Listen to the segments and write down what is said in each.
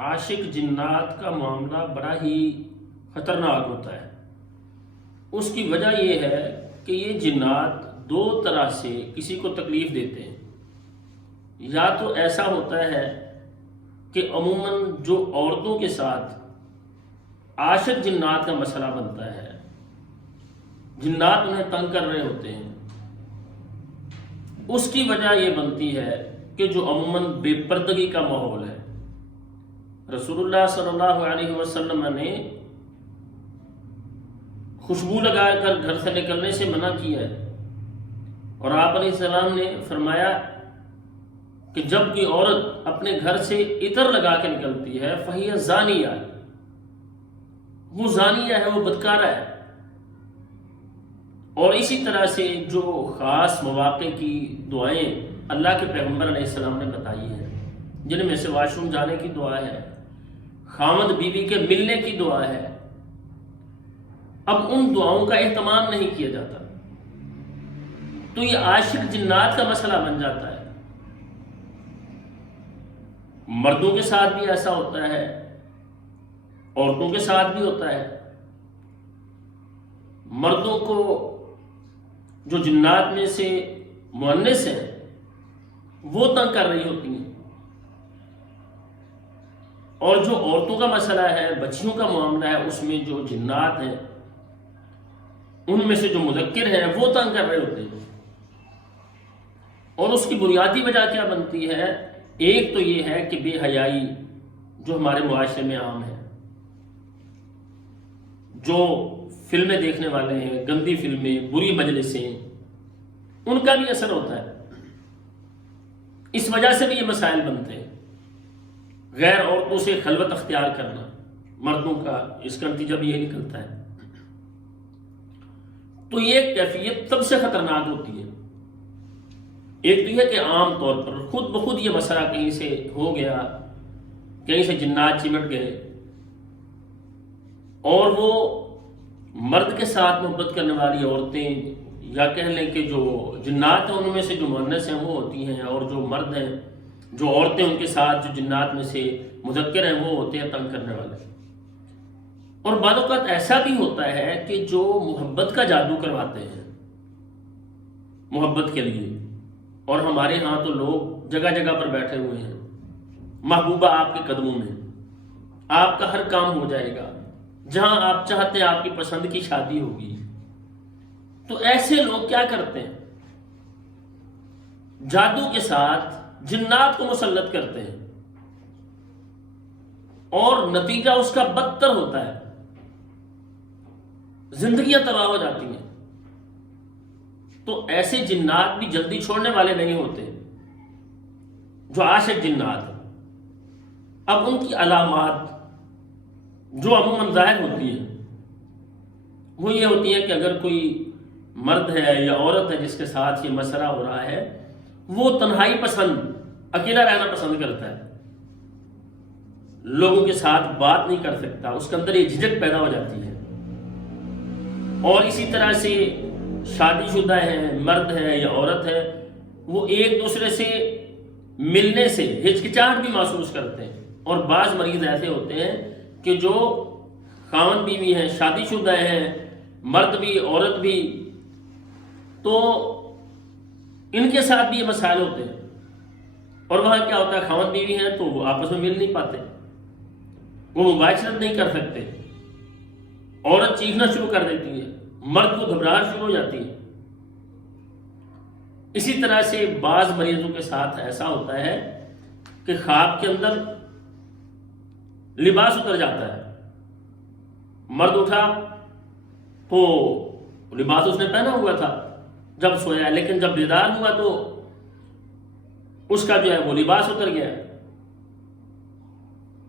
عاشق جنات کا معاملہ بڑا ہی خطرناک ہوتا ہے۔ اس کی وجہ یہ ہے کہ یہ جنات دو طرح سے کسی کو تکلیف دیتے ہیں۔ یا تو ایسا ہوتا ہے کہ عموماً جو عورتوں کے ساتھ عاشق جنات کا مسئلہ بنتا ہے، جنات انہیں تنگ کر رہے ہوتے ہیں، اس کی وجہ یہ بنتی ہے کہ جو عموماً بے پردگی کا ماحول ہے۔ رسول اللہ صلی اللہ علیہ وسلم نے خوشبو لگا کر گھر سے نکلنے سے منع کیا ہے، اور آپ علیہ السلام نے فرمایا کہ جب کوئی عورت اپنے گھر سے عطر لگا کے نکلتی ہے فہی زانیہ، وہ زانیہ ہے، وہ بدکارہ ہے۔ اور اسی طرح سے جو خاص مواقع کی دعائیں اللہ کے پیغمبر علیہ السلام نے بتائی ہیں، جن میں سے واش روم جانے کی دعا ہے، خاوند بیوی کے ملنے کی دعا ہے، اب ان دعاؤں کا اہتمام نہیں کیا جاتا، تو یہ عاشق جنات کا مسئلہ بن جاتا ہے۔ مردوں کے ساتھ بھی ایسا ہوتا ہے، عورتوں کے ساتھ بھی ہوتا ہے۔ مردوں کو جو جنات میں سے مؤنث ہیں وہ تنگ کر رہی ہوتی ہیں، اور جو عورتوں کا مسئلہ ہے، بچیوں کا معاملہ ہے، اس میں جو جنات ہیں ان میں سے جو مذکر ہیں وہ تنگ کر رہے ہوتے ہیں۔ اور اس کی بنیادی وجہ کیا بنتی ہے؟ ایک تو یہ ہے کہ بے حیائی جو ہمارے معاشرے میں عام ہے، جو فلمیں دیکھنے والے ہیں، گندی فلمیں، بری مجلسیں، ان کا بھی اثر ہوتا ہے۔ اس وجہ سے بھی یہ مسائل بنتے ہیں۔ غیر عورتوں سے خلوت اختیار کرنا مردوں کا، اس کا نتیجہ بھی یہ نکلتا ہے۔ تو یہ کیفیت سب سے خطرناک ہوتی ہے۔ ایک تو یہ کہ عام طور پر خود بخود یہ مسئلہ کہیں سے ہو گیا، کہیں سے جنات چمٹ گئے، اور وہ مرد کے ساتھ محبت کرنے والی عورتیں، یا کہہ لیں کہ جو جنات ہیں ان میں سے جو مؤنث ہیں وہ ہوتی ہیں، اور جو مرد ہیں، جو عورتیں ان کے ساتھ جو جنات میں سے مذکر ہیں وہ ہوتے ہیں تنگ کرنے والے۔ اور بعض اوقات ایسا بھی ہوتا ہے کہ جو محبت کا جادو کرواتے ہیں محبت کے لیے، اور ہمارے ہاں تو لوگ جگہ جگہ پر بیٹھے ہوئے ہیں، محبوبہ آپ کے قدموں میں، آپ کا ہر کام ہو جائے گا، جہاں آپ چاہتے ہیں آپ کی پسند کی شادی ہوگی۔ تو ایسے لوگ کیا کرتے ہیں؟ جادو کے ساتھ جنات کو مسلط کرتے ہیں، اور نتیجہ اس کا بدتر ہوتا ہے، زندگیاں تباہ ہو جاتی ہیں۔ تو ایسے جنات بھی جلدی چھوڑنے والے نہیں ہوتے، جو عاشق جنات ہیں۔ اب ان کی علامات جو عموماً ظاہر ہوتی ہیں وہ یہ ہوتی ہے کہ اگر کوئی مرد ہے یا عورت ہے جس کے ساتھ یہ مسئلہ ہو رہا ہے، وہ تنہائی پسند، اکیلا رہنا پسند کرتا ہے، لوگوں کے ساتھ بات نہیں کر سکتا، اس کے اندر یہ جھجک پیدا ہو جاتی ہے۔ اور اسی طرح سے شادی شدہ ہے، مرد ہے یا عورت ہے، وہ ایک دوسرے سے ملنے سے ہچکچاہٹ بھی محسوس کرتے ہیں۔ اور بعض مریض ایسے ہوتے ہیں کہ جو خاوند بیوی ہیں، شادی شدہ ہیں، مرد بھی عورت بھی، تو ان کے ساتھ بھی یہ مسائل ہوتے ہیں۔ اور وہاں کیا ہوتا ہے، خاوند بیوی ہیں تو وہ آپس میں مل نہیں پاتے، وہ مباشرت نہیں کر سکتے، عورت چیخنا شروع کر دیتی ہے، مرد کو گھبراہٹ شروع ہو جاتی ہے۔ اسی طرح سے بعض مریضوں کے ساتھ ایسا ہوتا ہے کہ خواب کے اندر لباس اتر جاتا ہے، مرد اٹھا تو لباس اس نے پہنا ہوا تھا جب سویا، لیکن جب بیدار ہوا تو اس کا جو ہے وہ لباس اتر گیا۔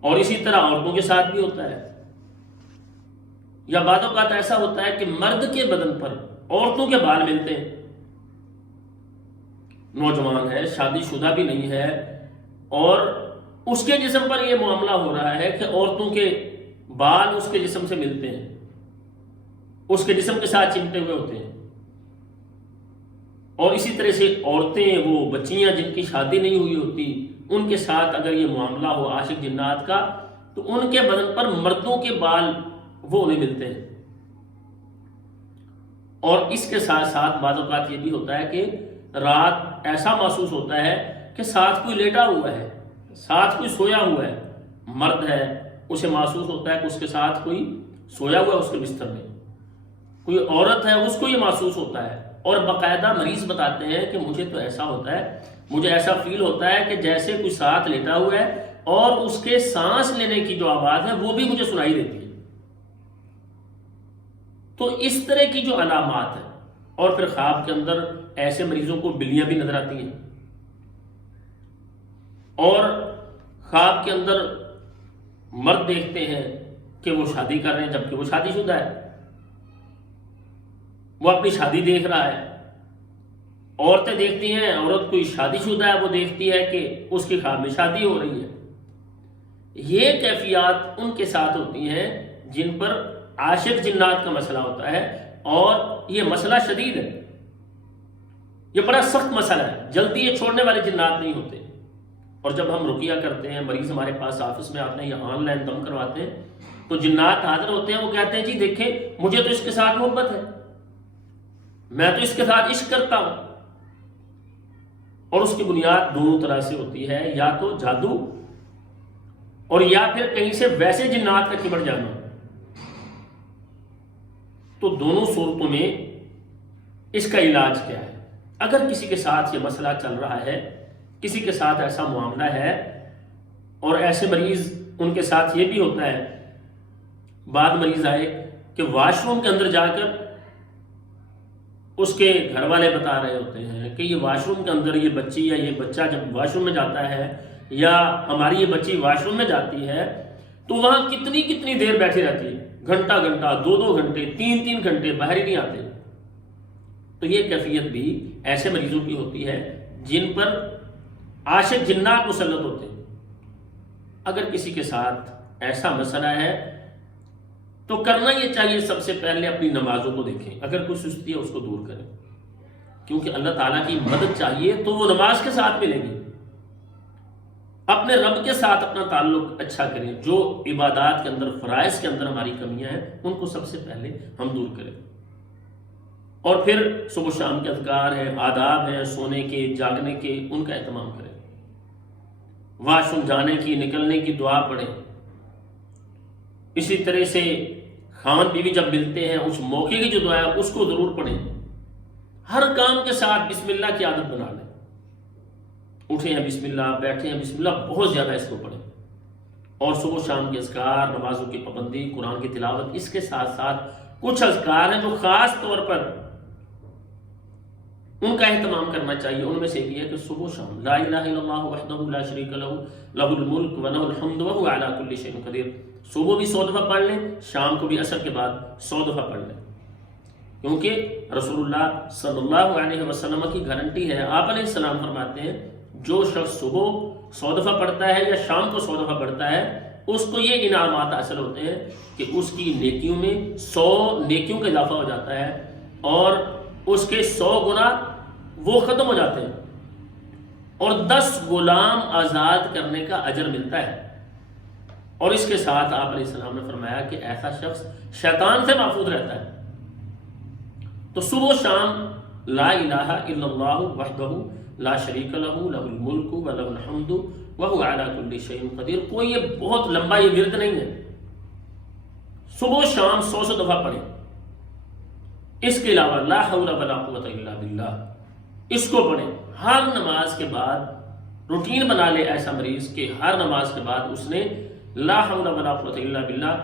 اور اسی طرح عورتوں کے ساتھ بھی ہوتا ہے۔ یا بعض اوقات ایسا ہوتا ہے کہ مرد کے بدن پر عورتوں کے بال ملتے ہیں، نوجوان ہے، شادی شدہ بھی نہیں ہے، اور اس کے جسم پر یہ معاملہ ہو رہا ہے کہ عورتوں کے بال اس کے جسم سے ملتے ہیں، اس کے جسم کے ساتھ چمٹے ہوئے ہوتے ہیں۔ اور اسی طرح سے عورتیں، وہ بچیاں جن کی شادی نہیں ہوئی ہوتی، ان کے ساتھ اگر یہ معاملہ ہو عاشق جنات کا تو ان کے بدن پر مردوں کے بال وہ انہیں ملتے ہیں. اور اس کے ساتھ ساتھ بعض اوقات یہ بھی ہوتا ہے کہ رات ایسا محسوس ہوتا ہے کہ ساتھ کوئی لیٹا ہوا ہے، ساتھ کوئی سویا ہوا ہے. مرد ہے اسے محسوس ہوتا ہے کہ اس کے ساتھ کوئی سویا ہوا ہے اس کے بستر میں. کوئی عورت ہے اس کو یہ محسوس ہوتا ہے. اور باقاعدہ مریض بتاتے ہیں کہ مجھے تو ایسا ہوتا ہے، مجھے ایسا فیل ہوتا ہے کہ جیسے کوئی ساتھ لیٹا ہوا ہے اور اس کے سانس لینے کی جو آواز ہے وہ بھی مجھے سنائی دیتی ہے. تو اس طرح کی جو علامات ہیں. اور پھر خواب کے اندر ایسے مریضوں کو بلیاں بھی نظر آتی ہیں، اور خواب کے اندر مرد دیکھتے ہیں کہ وہ شادی کر رہے ہیں جبکہ وہ شادی شدہ ہے، وہ اپنی شادی دیکھ رہا ہے. عورتیں دیکھتی ہیں، عورت کوئی شادی شدہ ہے وہ دیکھتی ہے کہ اس کی خواب میں شادی ہو رہی ہے. یہ کیفیات ان کے ساتھ ہوتی ہیں جن پر عاشق جنات کا مسئلہ ہوتا ہے. اور یہ مسئلہ شدید ہے، یہ بڑا سخت مسئلہ ہے، جلدی یہ چھوڑنے والے جنات نہیں ہوتے. اور جب ہم رقیہ کرتے ہیں، مریض ہمارے پاس آفس میں آتے ہیں یا آن لائن دم کرواتے ہیں، تو جنات حاضر ہوتے ہیں، وہ کہتے ہیں جی دیکھیں مجھے تو اس کے ساتھ محبت ہے، میں تو اس کے ساتھ عشق کرتا ہوں. اور اس کی بنیاد دونوں طرح سے ہوتی ہے، یا تو جادو اور یا پھر کہیں سے ویسے جنات کا چمٹ جانا. تو دونوں صورتوں میں اس کا علاج کیا ہے؟ اگر کسی کے ساتھ یہ مسئلہ چل رہا ہے، کسی کے ساتھ ایسا معاملہ ہے، اور ایسے مریض ان کے ساتھ یہ بھی ہوتا ہے، بعد مریض آئے کہ واش روم کے اندر جا کر اس کے گھر والے بتا رہے ہوتے ہیں کہ یہ واش روم کے اندر یہ بچی یا یہ بچہ جب واش روم میں جاتا ہے یا ہماری یہ بچی واش روم میں جاتی ہے تو وہاں کتنی دیر بیٹھی رہتی ہے، گھنٹہ 2 گھنٹے 3 گھنٹے باہر ہی نہیں آتے. تو یہ کیفیت بھی ایسے مریضوں کی ہوتی ہے جن پر عاشق جنات مسلط ہوتے ہیں. اگر کسی کے ساتھ ایسا مسئلہ ہے تو کرنا یہ چاہیے سب سے پہلے اپنی نمازوں کو دیکھیں، اگر کوئی سستی ہے اس کو دور کریں، کیونکہ اللہ تعالیٰ کی مدد چاہیے تو وہ نماز کے ساتھ ملے گی. اپنے رب کے ساتھ اپنا تعلق اچھا کریں، جو عبادات کے اندر فرائض کے اندر ہماری کمیاں ہیں ان کو سب سے پہلے ہم دور کریں. اور پھر صبح و شام کے اذکار ہیں، آداب ہیں، سونے کے جاگنے کے، ان کا اہتمام کریں. واش روم جانے کی نکلنے کی دعا پڑھیں. اسی طرح سے خاوند بیوی جب ملتے ہیں اس موقع کی جو دعا ہے اس کو ضرور پڑھیں. ہر کام کے ساتھ بسم اللہ کی عادت بنا لیں. اٹھے ہیں بسم اللہ، بیٹھے ہیں بسم اللہ، بہت زیادہ اس کو پڑھیں. اور صبح و شام کے اذکار، نمازوں کی پابندی، قرآن کی تلاوت، اس کے ساتھ ساتھ کچھ اذکار ہیں جو خاص طور پر ان کا اہتمام کرنا چاہیے. ان میں سے ایک یہ ہے کہ صبح و شام لا الہ الا اللہ وحدہ لا شریک لہ لہ الملک و لہ الحمد وہو علی کل شیء قدیر. صبح بھی 100 دفعہ پڑھ لیں، شام کو بھی عصر کے بعد 100 دفعہ پڑھ لیں، کیونکہ رسول اللہ صلی اللہ علیہ وسلم کی گارنٹی ہے. آپ علیہ السلام فرماتے ہیں جو شخص صبح 100 دفعہ پڑھتا ہے یا شام کو 100 دفعہ پڑھتا ہے اس کو یہ انعامات حاصل ہوتے ہیں کہ اس کی نیکیوں میں 100 نیکیوں کا اضافہ ہو جاتا ہے، اور اس کے 100 گناہ وہ ختم ہو جاتے ہیں، اور 10 غلام آزاد کرنے کا اجر ملتا ہے. اور اس کے ساتھ آپ علیہ السلام نے فرمایا کہ ایسا شخص شیطان سے محفوظ رہتا ہے. تو صبح و شام لا الہ الا اللہ وحدہ لا شریک لہ لہ الملک و لہ الحمد وہو علی کل شیء قدیر. کوئی یہ بہت لمبا یہ ورد نہیں ہے، صبح و شام 100 دفعہ پڑھیں. اس کے علاوہ لا حول ولا قوۃ الا باللہ، اس کو پڑھیں. ہر نماز کے بعد روٹین بنا لے ایسا مریض کہ ہر نماز کے بعد اس نے لا حول ولا قوۃ الا باللہ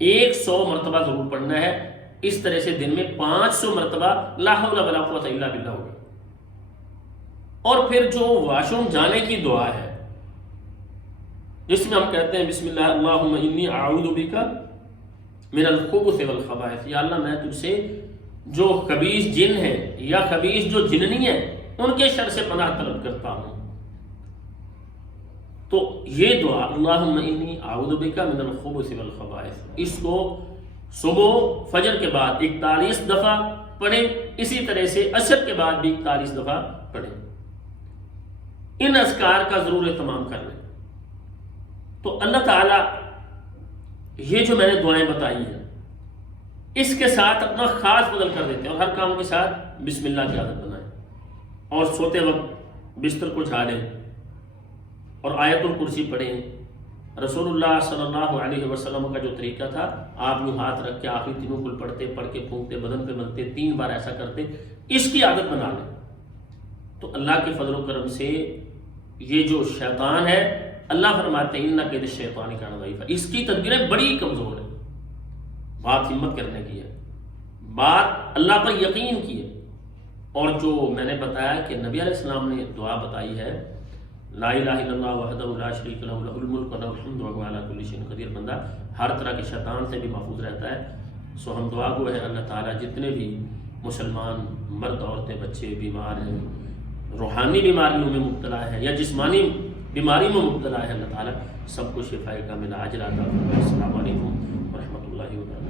100 مرتبہ ضرور پڑھنا ہے. اس طرح سے دن میں 500 مرتبہ لا حول ولا قوۃ الا باللہ ہوگا. اور پھر جو واش روم جانے کی دعا ہے جس میں ہم کہتے ہیں بسم اللہ اللہم انی اعوذ بک من الخبث والخبائث، یا اللہ میں تجھ سے جو خبیث جن ہیں یا خبیث جو جننی ہیں ان کے شر سے پناہ طلب کرتا ہوں. تو یہ دعا اللہم انی اعوذ بک من الخبث والخبائث، اس کو صبح فجر کے بعد 41 دفعہ پڑھیں. اسی طرح سے عصر کے بعد بھی 41 دفعہ پڑھیں. ان اذکار کا ضرور اہتمام کر لیں۔ تو اللہ تعالیٰ یہ جو میں نے دعائیں بتائی ہیں اس کے ساتھ اپنا خاص بدل کر دیتے ہیں، اور ہر کام کے ساتھ بسم اللہ کی عادت بنائیں، اور سوتے وقت بستر کو جھاڑیں اور آیت الکرسی پڑھیں۔ رسول اللہ صلی اللہ علیہ وسلم کا جو طریقہ تھا، آپ یوں ہاتھ رکھ کے آخری تینوں کل پڑھتے، پڑھ کے پھونکتے، بدن پہ ملتے، 3 بار ایسا کرتے، اس کی عادت بنا لیں۔ تو اللہ کے فضل و کرم سے یہ جو شیطان ہے، اللہ فرماتے ہیں اِنَّ کَیدَ الشَّیطَانِ کَانَ ضَعِیفًا، اس کی تدبیریں بڑی کمزور ہیں۔ بات ہمت کرنے کی ہے، بات اللہ پر یقین کی ہے، اور جو میں نے بتایا کہ نبی علیہ السلام نے دعا بتائی ہے، لا الہ الا اللہ وحدہ لا شریک لہ لہ الملک ولہ الحمد وہو علی کل شیء قدیر، بندہ ہر طرح کے شیطان سے بھی محفوظ رہتا ہے۔ سو ہم دعا گو ہے اللہ تعالیٰ جتنے بھی مسلمان مرد عورتیں بچے بیمار ہیں، روحانی بیماریوں میں مبتلا ہے یا جسمانی بیماری میں مبتلا ہے، اللہ تعالیٰ سب کو شفائے کاملہ عاجلہ عطا فرمائے۔ السلام علیکم ورحمۃ اللہ وبرکاتہ۔